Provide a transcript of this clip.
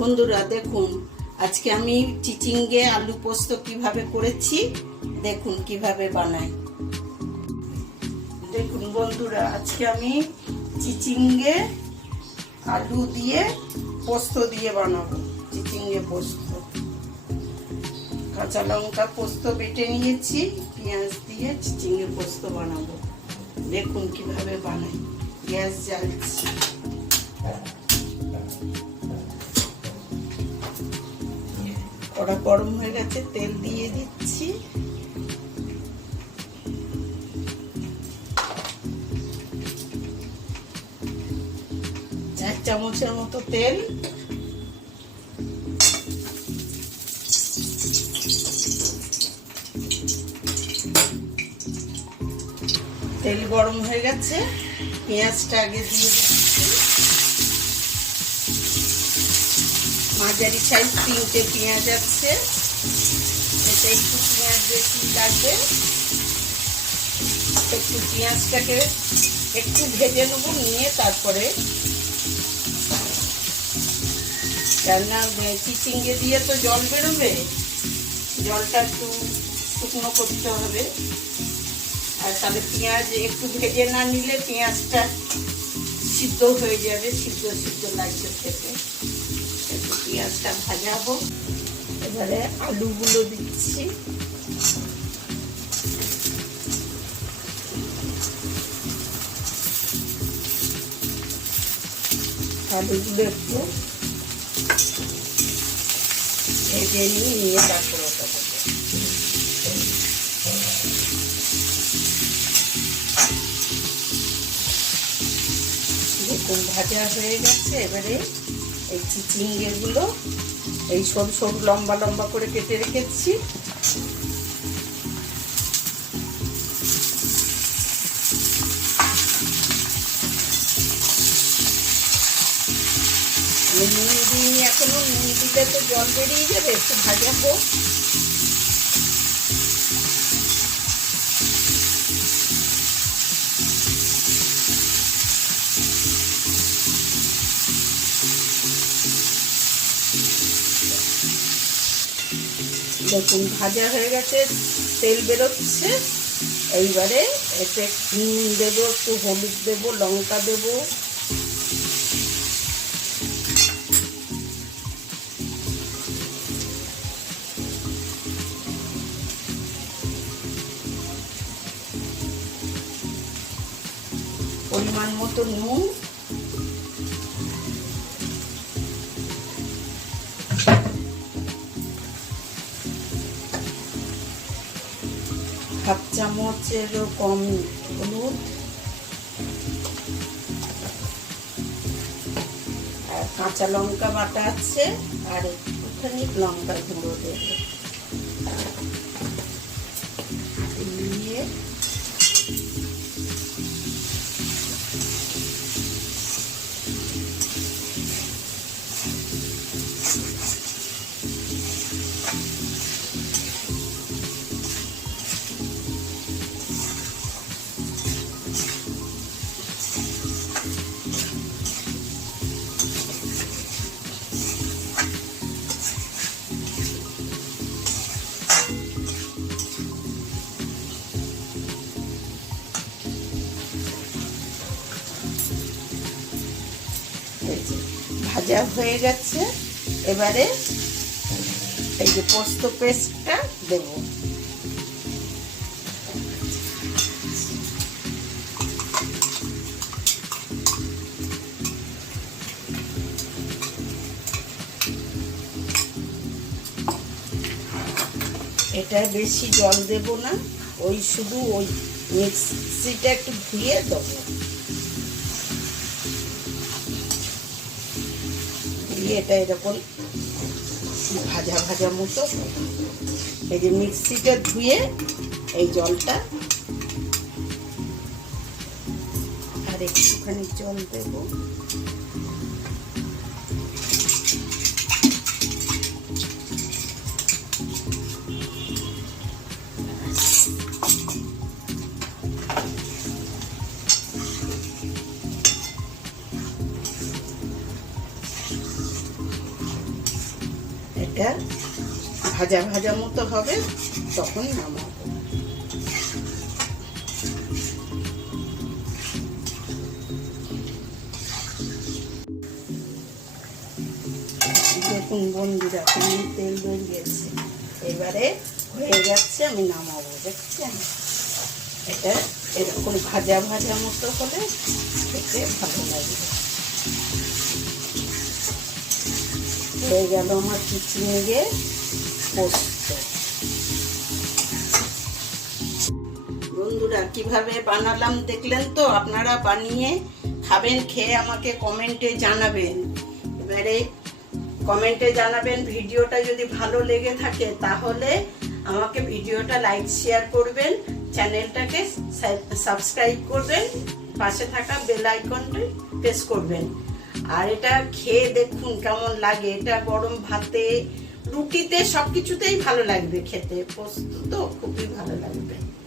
বন্ধুরা দেখুন, আজকে আমি চিচিঙ্গে আলু পোস্ত কিভাবে করেছি দেখুন কিভাবে বানাই। দেখুন বন্ধুরা, আজকে আমি চিচিঙ্গে আলু দিয়ে পোস্ত দিয়ে বানাবো। চিচিঙ্গে পোস্ত, কাঁচা লঙ্কা পোস্ত বেটে নিয়েছি, পেঁয়াজ দিয়ে চিচিঙ্গে পোস্ত বানাবো। দেখুন কিভাবে বানাই। গ্যাস জ্বালছি। কড়া গরম হয়ে গেছে, তেল দিয়ে দিচ্ছি। চার চামচের মতো তেল। তেল গরম হয়ে গেছে, পেঁয়াজটা আগে দিয়ে দিচ্ছি। মাঝারি সাইজ 3টে পেঁয়াজ আছে, এটা একটু পেঁয়াজ বেশি লাগবে। একটু পেঁয়াজটাকে একটু ভেজে নেবো, নিয়ে তারপরে, কেননা চিচিঙ্গে দিয়ে তো জল বেরোবে, জলটা একটু শুকনো করতে হবে। আর তাহলে পেঁয়াজ একটু ভেজে না নিলে পেঁয়াজটা সিদ্ধ হয়ে যাবে, সিদ্ধ সিদ্ধ লাগছে খেতে। একটু পেঁয়াজটা ভাজাবো। এবারে আলুগুলো দিচ্ছি। আলুগুলো একটু ভেজে নিয়ে তারপর ওটা দেবো। দেখুন ভাজা হয়ে গেছে। এবারে এই চিচিঙ্গেগুলো এই সরু সরু লম্বা লম্বা করে কেটে রেখেছি, নুন দিইনি এখনো। নুন দিলে তো জল বেরিয়ে যাবে, একটু ভাজা হোক। দেখুন ভাজা হয়ে গেছে, তেল বেরোচ্ছে। এইবারে এতে নুন দেবো, একটু হলুদ দেবো, লঙ্কা দেবো। পরিমাণ মতো নুন। হাফ চামচেরও কম হলুদ। আর কাঁচা লঙ্কা বাটা আছে, আর একটুখানি লঙ্কা গুঁড়ো দেবো। দিয়ে ভাজা হয়ে গেছে। এবারে এই যে পোস্ত পেস্টটা দেব। এটা বেশি জল দেব না, ওই শুধু ওই মিক্সিটা একটু ধুয়ে দেবো। এটা এরকম ভাজা ভাজা মতো। এই যে মিক্সিটা ধুয়ে এই জলটা, আর একটুখানি জল দেব। এটা ভাজা ভাজা মতো হবে, তখন নামাবো। দেখুন বন্ধুরা, কেমন তেল বেরিয়েছে। এবারে হয়ে যাচ্ছে, আমি নামাবো। দেখছেন, এটা এরকম ভাজা ভাজা মতো হলে খেতে ভালো লাগবে। হয়ে গেল আমার চিচিঙ্গে পোস্ত। বন্ধুরা, কিভাবে বানালাম দেখলেন তো? আপনারা বানিয়ে খাবেন, খেয়ে আমাকে কমেন্টে জানাবেন। এবারে কমেন্টে জানাবেন, ভিডিওটা যদি ভালো লেগে থাকে তাহলে আমাকে ভিডিওটা লাইক শেয়ার করবেন, চ্যানেলটাকে সাবস্ক্রাইব করবেন, পাশে থাকা বেল আইকনটি প্রেস করবেন। আর এটা খেয়ে দেখুন কেমন লাগে। এটা গরম ভাতে, রুটিতে, সবকিছুতেই ভালো লাগবে খেতে। পোস্ত তো খুবই ভালো লাগবে।